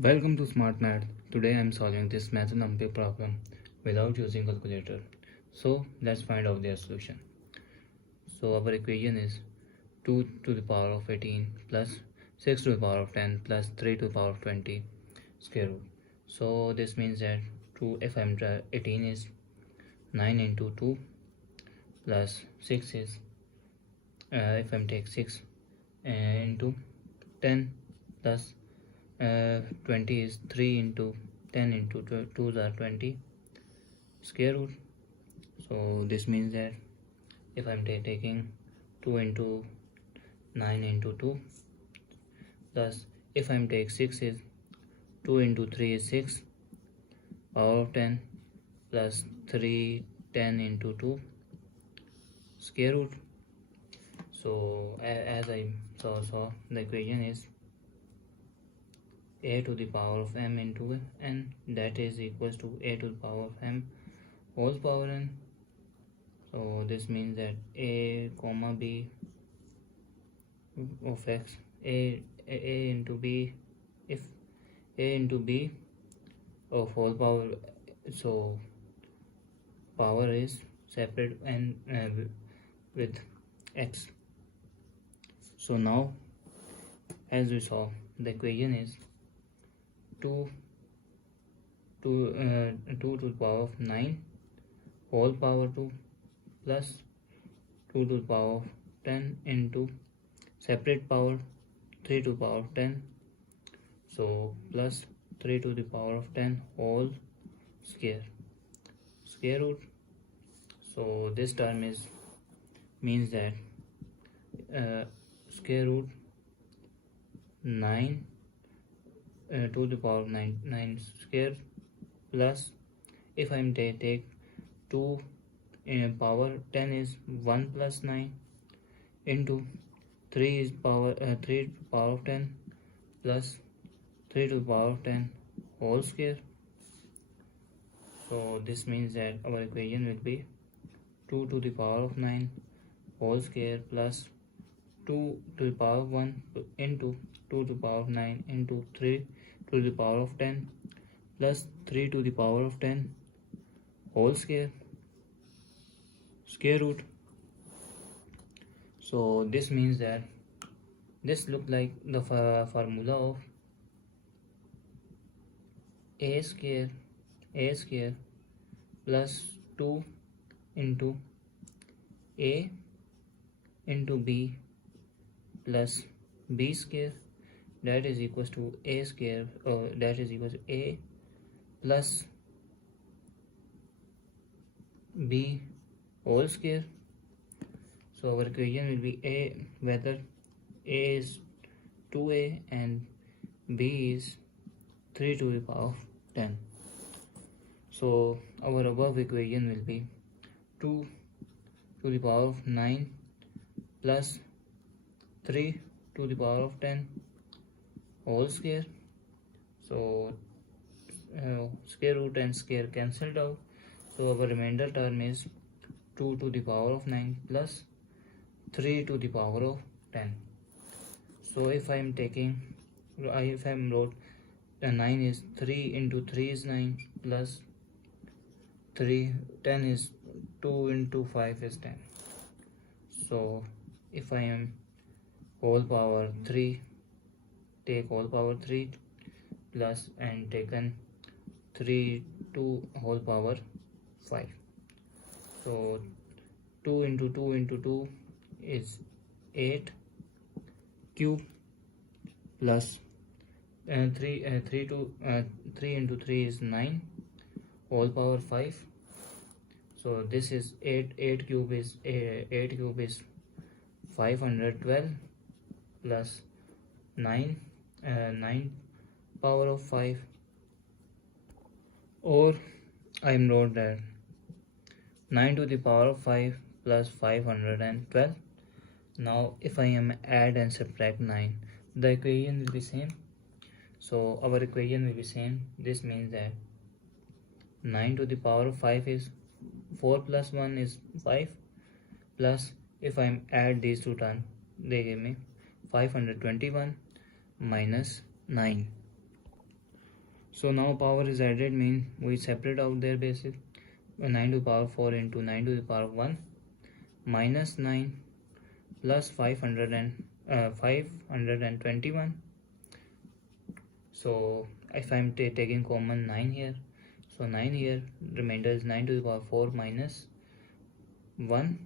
Welcome to Smart Math. Today I am solving this math Olympiad problem without using calculator. So let's find out their solution. So our equation is 2 to the power of 18 plus 6 to the power of 10 plus 3 to the power of 20 square root. So this means that 18 is 9 into 2 plus 6 is if I'm take 6 into 10 plus 20 is 3 into 10 into 2 are 20 square root. So this means that if I'm taking 2 into 9 into 2 plus if I'm take 6 is 2 into 3 is 6 power of 10 plus 3 10 into 2 square root. So as I saw the equation is a to the power of m into n, that is equals to a to the power of m whole power n. So this means that a comma b of x, a into b, if a into b of whole power, so power is separate and with x. So now as we saw, the equation is 2 to the power of 9 whole power 2 plus 2 to the power of 10 into separate power 3 to the power of 10, so plus 3 to the power of 10 whole square root. So this term means that square root 9 to the power of 9 square plus if I'm take 2 power 10 is 1 plus 9 into 3 is power 3 to the power of 10 plus 3 to the power of 10 whole square. So this means that our equation will be 2 to the power of 9 whole square plus 2 to the power of 1 into 2 to the power of 9 into 3 to the power of 10 plus 3 to the power of 10 whole square root. So this means that this look like the formula of a square plus 2 into a into b plus b square, that is equals to a square, that is equals to a plus b whole square. So our equation will be a, whether a is 2a and b is 3 to the power of 10. So our above equation will be 2 to the power of 9 plus 3 to the power of 10 whole square. So square root and square cancelled out, so our remainder term is 2 to the power of 9 plus 3 to the power of 10. So if I'm wrote 9 is 3 into 3 is 9 plus 10 is 2 into 5 is 10. So if I am whole power 3, take whole power 3 plus and taken 3 to whole power 5. So 2 into 2 into 2 is 8 cube plus 3 into 3 is 9 whole power 5. So this is 8 cube is 512 plus 9 power of 5, or I wrote that 9 to the power of 5 plus 512. Now if I am add and subtract 9, the equation will be same. So our equation will be same. This means that 9 to the power of 5 is 4 plus 1 is 5, plus if I add these two terms, they give me 521 minus 9. So now power is added, means we separate out their bases. 9 to the power 4 into 9 to the power 1 minus 9 plus 521. So if I'm taking common 9 here, so 9 here, remainder is 9 to the power 4 minus 1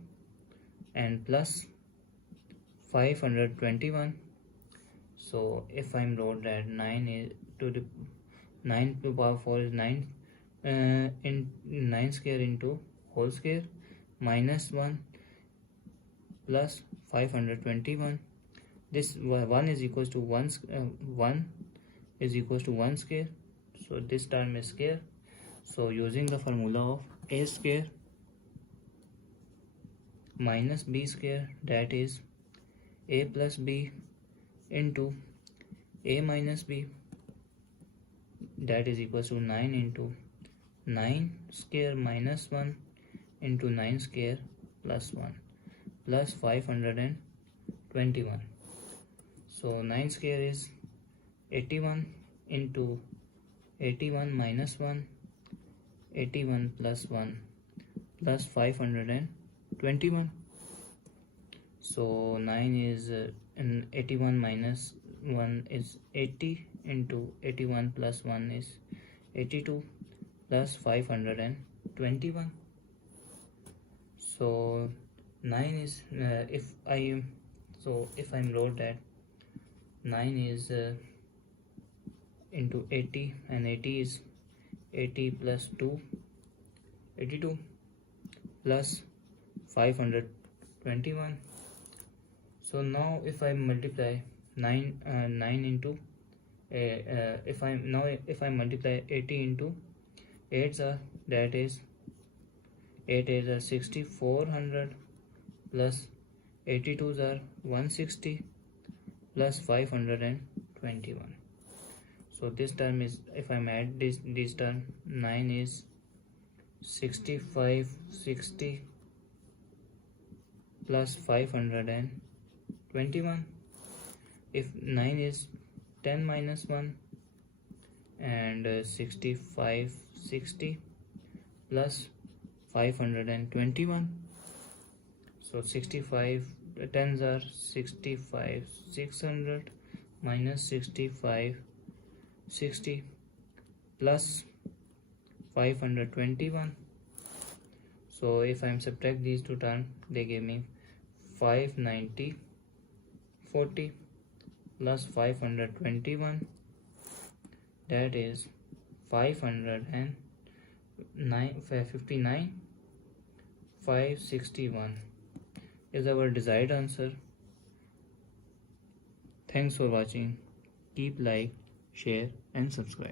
and plus 521. So if I'm wrote that 9 is to the 9 to the power 4 is 9 in 9 square into whole square minus 1 plus 521. This 1 is equals to 1 is equals to 1 square, so this term is square. So using the formula of a square minus b square, that is a plus b into a minus b, that is equals to 9 into 9 square minus 1 into 9 square plus 1 plus 521. So 9 square is 81 into 81 minus 1, 81 plus 1 plus 521. So 9 is and 81 minus 1 is 80 into 81 plus 1 is 82 plus 521. So 9 is if I'm wrote that 9 is into 80, and 80 is 80 plus 2, 82 plus 521. So now if I multiply 9 into if I multiply 80 into 8s are, that is 8 8s are 6400 plus 82s are 160 plus 521. So this term is, if I add this term, 9 is 6560 plus 521. If 9 is 10 minus 1 and 6560 plus 521. So 65 tens are 65 600 minus 65 60 plus 521. So if I am subtract these two terms, they give me 590 40 plus 521, that is 509 59 561 is our desired answer. Thanks for watching. Keep like, share and subscribe.